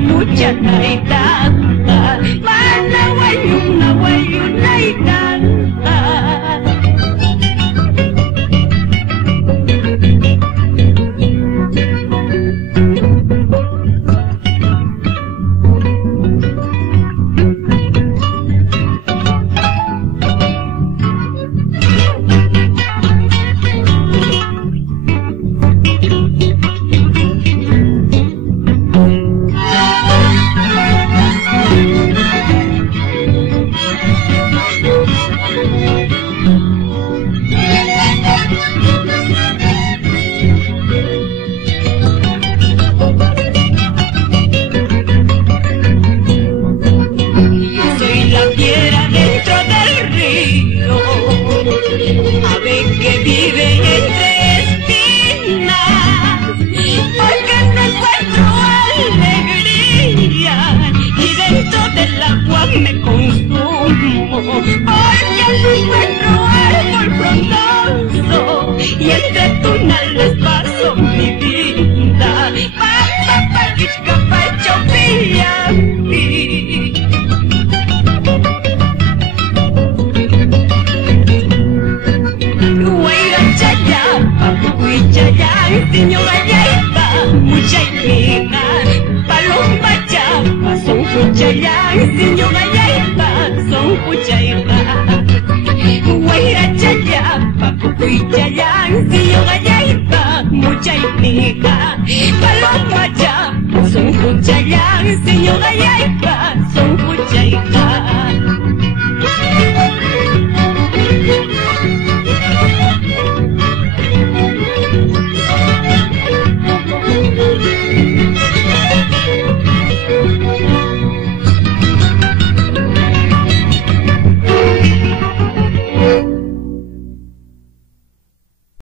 Mucha naitata, mana wayu naitata. Y entre tunales paso mi vida. Papá, pacho, pilla. Guaira chaya, papu chaya, señora yaita, mucha pena. Paloma chapa, son cuchaya, señora yaita, son cuchaya. Guaira chaya, papu chaya, señora yaita, mucha pena. Paloma chapa, son cuchaya, señora yaita.